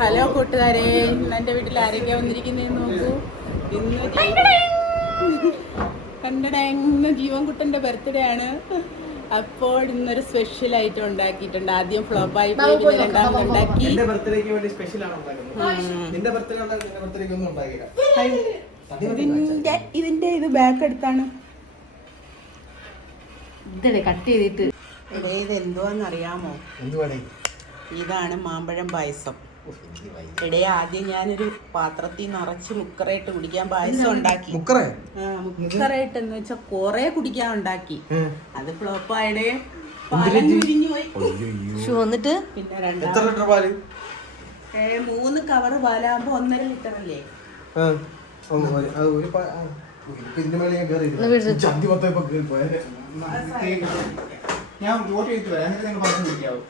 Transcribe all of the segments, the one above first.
Hello കൂട്ടുകാരെ ഇന്ന് എന്റെ വീട്ടിൽ ആരൊക്കെയാ വന്നിരിക്കുന്നതെന്ന് നോക്കൂ. ഇന്ന് കണ്ടട ഇന്ന് ജീവൻകുട്ടന്റെ ബർത്ത്ഡേ ആണ്. അപ്പോൾ ഇന്നൊരു സ്പെഷ്യൽ ഐറ്റം ഉണ്ടാക്കിയിട്ടുണ്ട്. ആദ്യം ഫ്ലോപ്പായി പോയി പിന്നെ രണ്ടാമത് ഉണ്ടാക്കി. എന്റെ ബർത്ത്ഡേക്ക് വേണ്ടി സ്പെഷ്യൽ ആണ് നിന്റെ ബർത്ത്ഡേ ഉണ്ടാക്കി ബർത്ത്ഡേക്ക് ഒന്നും ഉണ്ടാക്കില്ല ഇതിന്റെ ഇതിന്റെ ഇത് ബാക്ക് എടുത്താണ്. ഇതല്ലേ കട്ട് ചെയ്തിട്ട്. ഇതേ ഇത് എന്തുവാന്ന് അറിയാമോ എന്തുവാടേ? ഇതാണ് മാമ്പഴം പായസം. ഇടയെ ആദ്യം ഞാനൊരു പാത്രത്തിൽ നിറച്ച് മുക്കറയിട്ട് കുടിക്കാൻ പായസം ഉണ്ടാക്കി. മുക്കറായിട്ട് എന്ന് വെച്ചാ കൊറേ കുടിക്കാൻ ഉണ്ടാക്കി. അത് ഫ്ലോപ്പായടെ. പോയി. വന്നിട്ട് പിന്നെ എത്ര ലിറ്റർ പാൽ? ഏ, മൂന്ന് കവർ പാലാകുമ്പോ ഒന്നര ലിറ്റർ അല്ലേ? ഞാൻ കേറി ചന്തി മൊത്തം ഇപ്പൊ കേറി പോയത് ഞാൻ വോട്ട് ചെയ്തിട്ട് വരാം. എന്നിട്ട് നിങ്ങൾ പറഞ്ഞു കുടിക്കാവൂ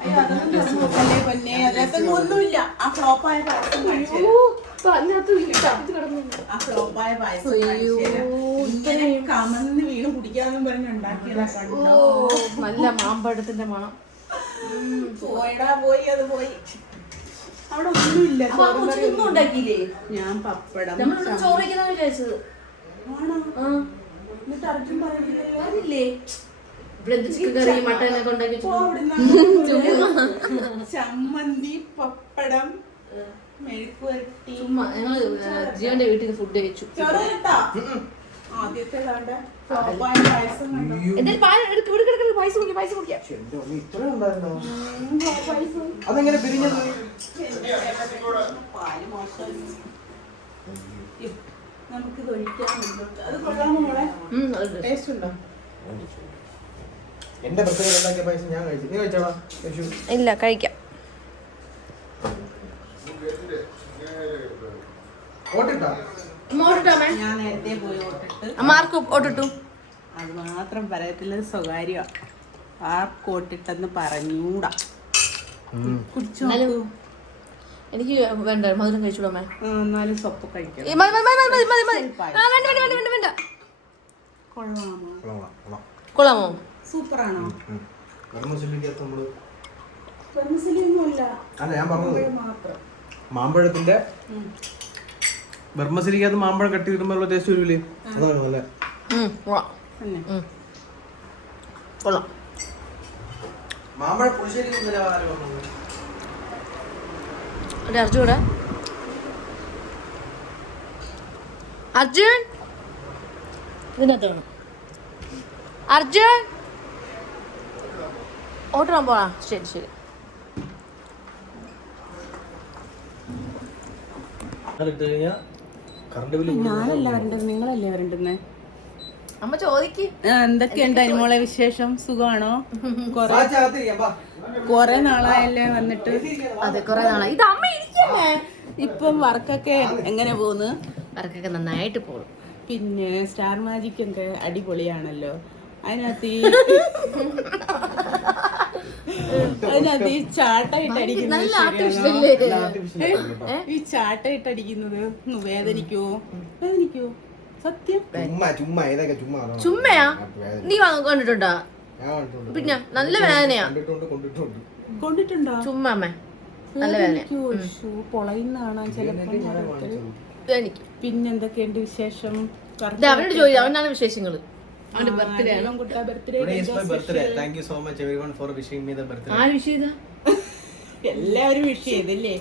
അയ്യോ അതൊന്നും തുറന്ന് നോക്കല്ലേ പൊന്നെ. അതിനകത്തൊന്നും ഒന്നുമില്ല. ആ ഫ്ലോപ്പായ പായസം കാണിച്ചു ആ ഫ്ലോപ്പായ പായസം കാണിച്ചു തരാം. ഇങ്ങനെ കമന്ന് വീണ് കുടിക്കാന്നും പറഞ്ഞ് ഉണ്ടാക്കിയതാ കണ്ടോ? നല്ല മാമ്പഴത്തിന്റെ മണം. പോയടാ പോയി അത് പോയി. അവിടെ ഒന്നുമില്ല ചോറും കറിയും ഒന്നും ഉണ്ടാക്കിയില്ലേ? ഞാൻ പപ്പടം നമ്മൾ ചോറ് വയ്ക്കുന്ന വിചാരിച്ചത്. ആണോ? ആ. എന്നിട്ട് അർജുൻ അറിയില്ലേ ഇവിടെ ചിക്കൻ കറി മട്ടൻ ഒക്കെ ഉണ്ടാക്കി ചമ്മന്തി പപ്പടം ചുമ്മാ ഞങ്ങൾ ജിയോന്റെ വീട്ടിൽ നിന്ന് ഫുഡ് കഴിച്ചു. അതെങ്ങനെ പിരിഞ്ഞത്? മുന്നോട്ട് അത് കൊള്ളാമോ മോളെ? ടേസ്റ്റ് ഉണ്ടോ? എന്റെ ബർത്ത്ഡേ ഉണ്ടാക്കിയ പൈസ ഞാൻ കഴിച്ചു. നീ കഴിച്ചോടാ കഴിച്ചു ഇല്ല കഴിക്കാം. ഓട്ടിട്ടാ? ഞാൻ നേരത്തെ പോയി ഓട്ടിട്ട്. മാർക്ക് ഓട്ടിട്ടു? അത് മാത്രം പറയത്തില്ല സ്വകാര്യമാണ് ആർക്കോട്ടിട്ടെന്ന് പറഞ്ഞൂടാ. കുടിച്ചു? നോക്കൂ എനിക്ക് വേണ്ട മധുരം കഴിച്ചൂടാമേ ആ, എന്നാലും സൊപ്പ് കഴിക്കാം കൊള്ളാമോ കൊള്ളാം കൊള്ളാം. കൊള്ളാമോ? സൂപ്പറാണോ? അല്ല ഞാൻ പറഞ്ഞത് മാമ്പഴത്തിന്റെ ബർമ്മസിലിക്കകത്ത് മാമ്പഴം കട്ടി കിട്ടുമ്പോൾ ടേസ്റ്റ് വരില്ലേ അതാണ് നല്ല? കൊള്ളാം. മാമ്പഴ പുളിശ്ശേരി? ഒരു അർജുൻ? ഇതിനകത്ത് വേണം. അർജുൻ? ഓട്ടണം പോവാ ശരി ശരി. ഞാനല്ല വരണ്ടത് നിങ്ങളല്ലേ വരണ്ടെന്ന്? അമ്മ ചോദിക്ക്. എന്തൊക്കെയുണ്ട് അനുമോളെ വിശേഷം? സുഖമാണോ? കൊറേ കൊറേ നാളായല്ലേ വന്നിട്ട്. അതെ കൊറേ നാളായി. ഇത് അമ്മ ഇരിക്കല്ലേ ഇപ്പം വർക്കൊക്കെ എങ്ങനെ പോകുന്നു വർക്കൊക്കെ നന്നായിട്ട് പോകും പിന്നെ സ്റ്റാർ മാജിക് ഒക്കെ അടിപൊളിയാണല്ലോ. അതിനകത്ത് ഈ അതിനകത്ത് ഈ ചാട്ട ഇട്ടടിക്കുന്നത് ഈ ചാട്ട ഇട്ടടിക്കുന്നത് വേദനിക്കോ വേദനിക്കോ സത്യം. ചുമ്മയാ? നീ കണ്ടിട്ടുണ്ടോ? പിന്നെ നല്ല വേദനയാ. കണ്ടിട്ടുണ്ട് ചുമ്മാമ്മ നല്ല വേദന പിന്നെന്തൊക്കെയുണ്ട് വിശേഷം? അവനോട് ചോദിച്ചു അവനാണ് വിശേഷങ്ങൾ. അവന്റെ ബർത്ത്ഡേ ആണ് birthday Today is my birthday. Thank you so much everyone for wishing me the birthday. ആര് വിഷ് ചെയ്താ എല്ലാവരും വിഷ് ചെയ്തില്ലേ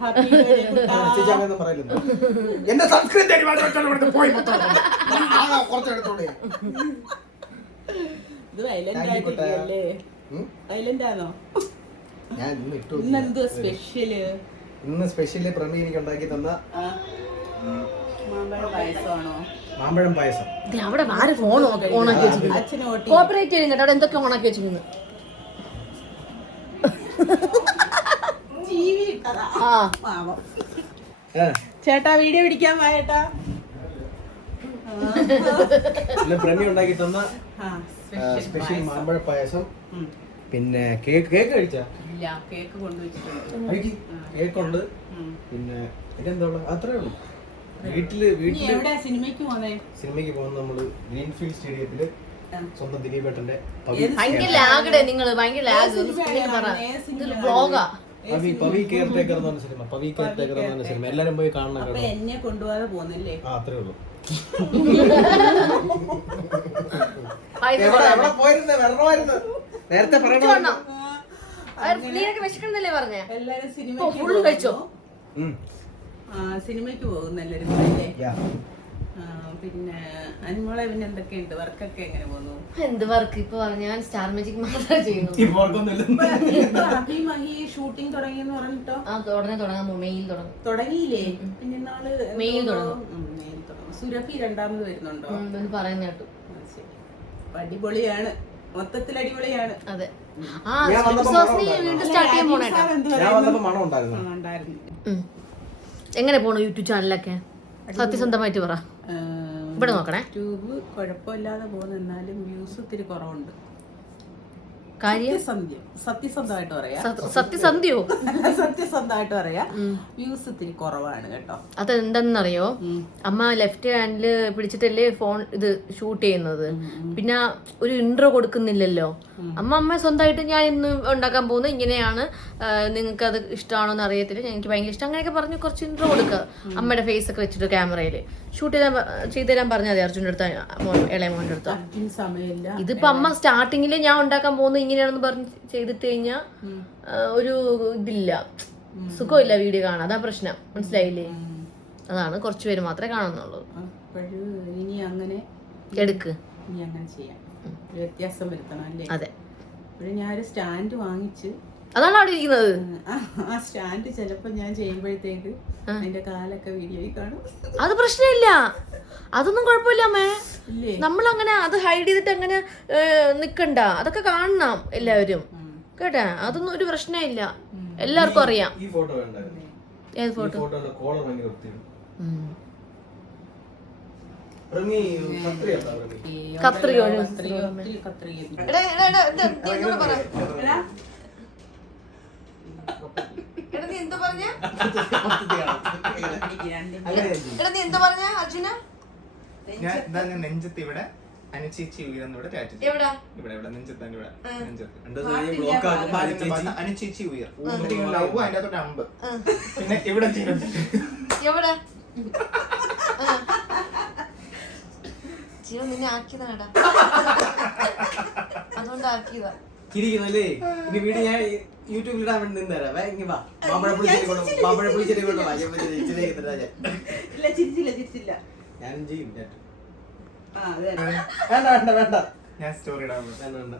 ഹാപ്പി ചേച്ചി അങ്ങനെയൊന്നും പറയില്ലല്ലോ. എന്റെ ഇവിടുന്ന് പോയി മൊത്തം. കുറച്ച്. ഇത് വയലന്റ് Thank you, കുട്ടാ. ആയിട്ടില്ലേ ഉം? വയലന്റ് ആണോ ഞാൻ ഇന്ന് ഇട്ടു ഇന്ന് സ്പെഷ്യൽ ഇന്ന് സ്പെഷ്യലി പ്രമി എനിക്ക് ഉണ്ടാക്കി തന്ന മാമ്പഴ പായസമാണോ മാമ്പഴം പായസം. അവിടെ ആര് ഫോൺ ഓണാക്കി കോപ്പറേറ്റ് ചെയ്യുന്നുണ്ട്. അവിടെ എന്തൊക്കെ ഓണാക്കി വെച്ചിരിക്കുന്നു? ചേട്ടാ വീഡിയോ പിടിക്കാൻ വാ ചേട്ടാ. ഇന്ന് പ്രമി ഉണ്ടാക്കി തന്ന സ്പെഷ്യൽ മാമ്പഴ പായസം. പിന്നെ കേക്ക് കേക്ക് കഴിച്ചാ? ഇല്ല കേക്ക് കൊണ്ടുവച്ചിട്ടുണ്ട്. കേക്കുണ്ട്. പിന്നെ ഇതെന്താ അത്രേ ഉള്ളൂ. വീട്ടിൽ വീട്ടിൽ സിനിമയ്ക്ക് പോന്നേ? സിനിമയ്ക്ക് പോകുന്ന നമ്മൾ ഗ്രീൻഫീൽഡ് സ്റ്റേഡിയത്തിൽ. സ്വന്തം ദിലീപേട്ടന്റെ ഭയങ്കര ലാഗടെ നിങ്ങൾ ഭയങ്കര ലാഗ്. വ്ളോഗാ പവി പവി കെയർ ടേക്കർ എന്ന് പറഞ്ഞ സിനിമ. പവി കെയർ ടേക്കർ എന്ന് പറഞ്ഞ സിനിമ. എല്ലാരും പോയി കാണണം എന്നെ കൊണ്ടുപോകാതെ പോകുന്നില്ലേ? ആ അത്രേ ഉള്ളൂ. നേരത്തെ പറയണമായിരുന്നു നീനൊക്കെ വിശക്കണമെന്നല്ലേ പറഞ്ഞേ? എല്ലാരും സിനിമ സിനിമയ്ക്ക് full കഴിച്ചോ? സിനിമയ്ക്ക് പോകുന്ന എല്ലാവരും പിന്നെ അനുമോളെ പിന്നെ എന്തൊക്കെയുണ്ട്? വർക്കൊക്കെ എങ്ങനെ പോകുന്നു? എന്ത് വർക്ക് ഇപ്പൊ ഞാൻ സ്റ്റാർ മാജിക് മാത്രമേ ചെയ്യുന്നു. മഹി ഷൂട്ടിംഗ് തുടങ്ങിയെന്ന് പറഞ്ഞിട്ടോ? ആ ഉടനെ തുടങ്ങാൻ മെയിൽ തുടങ്ങും. തുടങ്ങിയില്ലേ? പിന്നെ നാൾ മെയിൽ തുടങ്ങും. മെയിൽ തുടങ്ങും. സുരഭി രണ്ടാമത് വരുന്നുണ്ടോ? എന്ന് പറയുന്ന കേട്ടു അടിപൊളിയാണ്. മൊത്തത്തിൽ അടിപൊളിയാണ്. അതെ. ആ വീണ്ടും സ്റ്റാർട്ട് ചെയ്യാൻ പോണേട്ടാ. ഞാൻ പറയുന്നു? മണം ഉണ്ടായിരുന്നു. എങ്ങനെ പോണു യൂട്യൂബ് ചാനലൊക്കെ സത്യസന്ധമായിട്ട് പറ. ഇവിടെ നോക്കണേ. യൂട്യൂബ് കുഴപ്പമില്ലാതെ പോകുന്നു. എന്നാലും വ്യൂസ് ഇത്തിരി കുറവുണ്ട്. കാര്യം? സത്യസന്ധമായിട്ട് പറയാ. സത്യസന്ധ്യോ? സത്യസന്ധമായിട്ട് പറയാ. വ്യൂസ് ഇത്തിരി കുറവാണ് കേട്ടോ. അത് എന്തെന്നറിയോ അമ്മ ലെഫ്റ്റ് ഹാൻഡിൽ പിടിച്ചിട്ടല്ലേ ഫോൺ ഇത് ഷൂട്ട് ചെയ്യുന്നത്. പിന്നെ ഒരു ഇൻട്രോ കൊടുക്കുന്നില്ലല്ലോ. അമ്മ അമ്മ സ്വന്തമായിട്ട് ഞാൻ ഇന്ന് ഉണ്ടാക്കാൻ പോകുന്നത് ഇങ്ങനെയാണ്. നിങ്ങൾക്ക് അത് ഇഷ്ടമാണോ എന്ന് അറിയത്തില്ല. എനിക്ക് ഭയങ്കര ഇഷ്ടം. അങ്ങനെയൊക്കെ പറഞ്ഞ് കുറച്ച് ഇൻട്രോ കൊടുക്കുക. അമ്മയുടെ ഫേസ് ഒക്കെ വെച്ചിട്ട് ക്യാമറയിൽ ഷൂട്ട് ചെയ്താൽ ചെയ്തു തരാൻ പറഞ്ഞാൽ മതി അർജുന്റെ അടുത്ത് ഇളയ മോന്റെ അടുത്ത്. ഇതിപ്പോ അമ്മ സ്റ്റാർട്ടിങ്ങിൽ ഞാൻ ഉണ്ടാക്കാൻ പോകുന്നത് ഇങ്ങനെയാണെന്ന് പറഞ്ഞ് ചെയ്തിട്ട് കഴിഞ്ഞാ ഒരു ഇതില്ല. സുഖമില്ല വീഡിയോ കാണാൻ. അതാ പ്രശ്നം. മനസ്സിലായില്ലേ? അതാണ് കുറച്ച് പേര് മാത്രമേ കാണുന്നുള്ളൂ. ഇനി അങ്ങനെ എടുക്ക്. ഇനി അങ്ങനെ ചെയ്യാം. വ്യത്യാസം വരുത്തണം അല്ലേ? അതെ. ഞാൻ ഒരു സ്റ്റാൻഡ് വാങ്ങിച്ച് അതാണ് അവിടെ ഇരിക്കുന്നത്. ആ, സ്റ്റാൻഡ് ചിലപ്പോ ഞാൻ ചെയ്യുമ്പോഴത്തേക്ക് അതിന്റെ കാലൊക്കെ വീഡിയോയിൽ കാണും. അത് പ്രശ്നമില്ല. അതൊന്നും കുഴപ്പമില്ല അമ്മേ. നമ്മൾ അങ്ങനെ അത് ഹൈഡ് ചെയ്തിട്ട് അങ്ങനെ നിക്കണ്ട. അതൊക്കെ കാണണം എല്ലാവരും. കേട്ടാ? അതൊന്നും ഒരു പ്രശ്നമില്ല. എല്ലാവർക്കും അറിയാം. ഈ ഫോട്ടോ വേണ്ടായിരുന്നു ഏത് ഫോട്ടോ എടാ നീ എന്തോ പറഞ്ഞ അർജുന? ഞാൻ ഇതാ ഞാൻ നെഞ്ചത്ത് ഇവിടെ അനുചേച്ചി ഉയർന്ന് ഇവിടെ ടാറ്റു എവിടാ? ഇവിടെ ഇവിടെ നെഞ്ചത്താണ് ഇവിടെ നെഞ്ചത്ത്. ഭാഗത്ത് അനുചേച്ചി ഉയർ. എന്നിട്ട് ഇങ്ങനെ ലവ് അതിന്റെ അകത്തോട്ട് അമ്പ്. പിന്നെ ഇവിടെ എവിടെ? ജീവൻ നിന്നെ ആക്കിയതാടാ അതുകൊണ്ട് ആക്കിയതാ. ചിരിക്കുന്നല്ലേ ഇനി വീഡിയോ ഞാൻ യൂട്യൂബിൽ ഇടാൻ വേണ്ടി നിന്നേരാ. ഇങ്ങ വാ. മാമ്പഴ പുളിച്ചെടി കൊണ്ടു മാമ്പഴ പുളിച്ചെടി കൊണ്ടു വാ. ഇല്ല ചിരിച്ചില്ല ചിരിച്ചില്ല. ഞാനും ചെയ്യും ഞാൻ വേണ്ട വേണ്ട വേണ്ട. ഞാൻ സ്റ്റോറി ഇടാൻ വേണ്ട വേണ്ട.